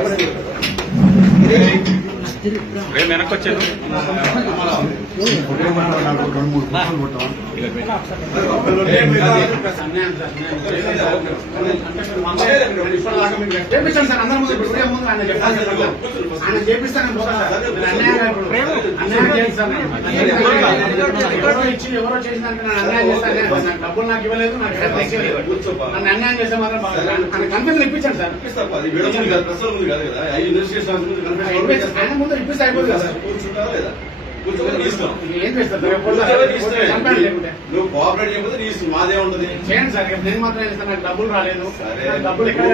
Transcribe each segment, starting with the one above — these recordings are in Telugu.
Obrigado. ఎవరో చేసినాక అన్యాయం చేస్తాను డబ్బులు నాకు ఇవ్వలేదు నాకు నన్ను అన్యాయం చేస్తే మాత్రం కన్ఫ్యూజన్ ఇప్పించండి సార్ ఆయన ముందు ఇప్పిస్తే అయిపోతుంది కదా. నువ్వు కోఆపరేట్ చేయకపోతే నీ ఇష్టం. మాదే ఉంటది. చేయండి సార్ నేను మాత్రం చేస్తాను? నాకు డబ్బులు రాలేదు. డబ్బులు ఎక్కడ?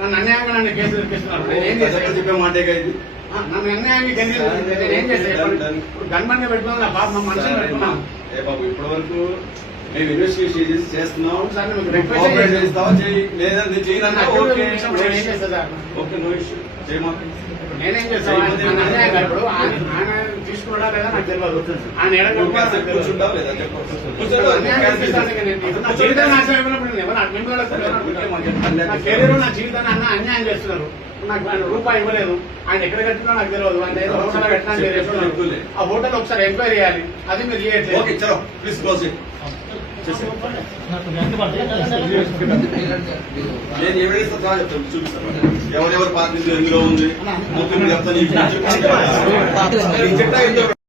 నన్ను అన్యాయంగా నన్ను కేసులు ఇప్పిస్తున్నారు నేను ఏం ప్రజలకు చేస్తాను? చెప్పే మాటే కదా నన్ను అన్యాయంగా నేను ఏం చేస్తాను? గన్మన్ పెట్టుకున్నాను నా బాబు మనుషులు పెట్టుకున్నాను ఏ బాబు ఇప్పటి వరకు మేము ఇన్వెస్టిగేషన్ చేసి చేస్తున్నాం. రిక్వెస్ట్ చేస్తావా? చేయి. లేదా నేను ఓకే. ఓకే. No issue. చేయమా నేనేం చేస్తాను? ఆయన నన్ను అన్యాయంగా ఇప్పుడు ఆయన ఆయన తీసుకున్నాడా లేదా నాకు తెలియదు ఆయన ఎడ నువ్వు కాస్త కూర్చుంటావా లేదా? చెప్పు. అన్యాయం చేపిస్తాను ఇక నేను. ఇప్పుడు నా జీవితం నాశనం అయిపోయినప్పుడు నేను ఎవరు అడ్మిట్ వాళ్ళకి ఎవరు అడుగుతాను? నా కెరీర్ నా జీవితాన్ని అన్న అన్యాయం చేస్తున్నారు. నాకు ఆయన రూపాయి ఇవ్వలేదు. ఆయన ఎక్కడ కట్టినా నాకు తెలియదు ఆయన ఏదో ఒకసారి కట్టినా అని తెలియదు. ఆ హోటల్ ఒకసారి ఎంక్వైరీ చేయాలి. అది మీరు చేయట్లేదు నేను ఎవిడెన్స్తో చెప్తాను? చూపిస్తాను. ఎవరెవరు పార్టీ ఎందులో ఉంది? మొత్తం చెప్తాను.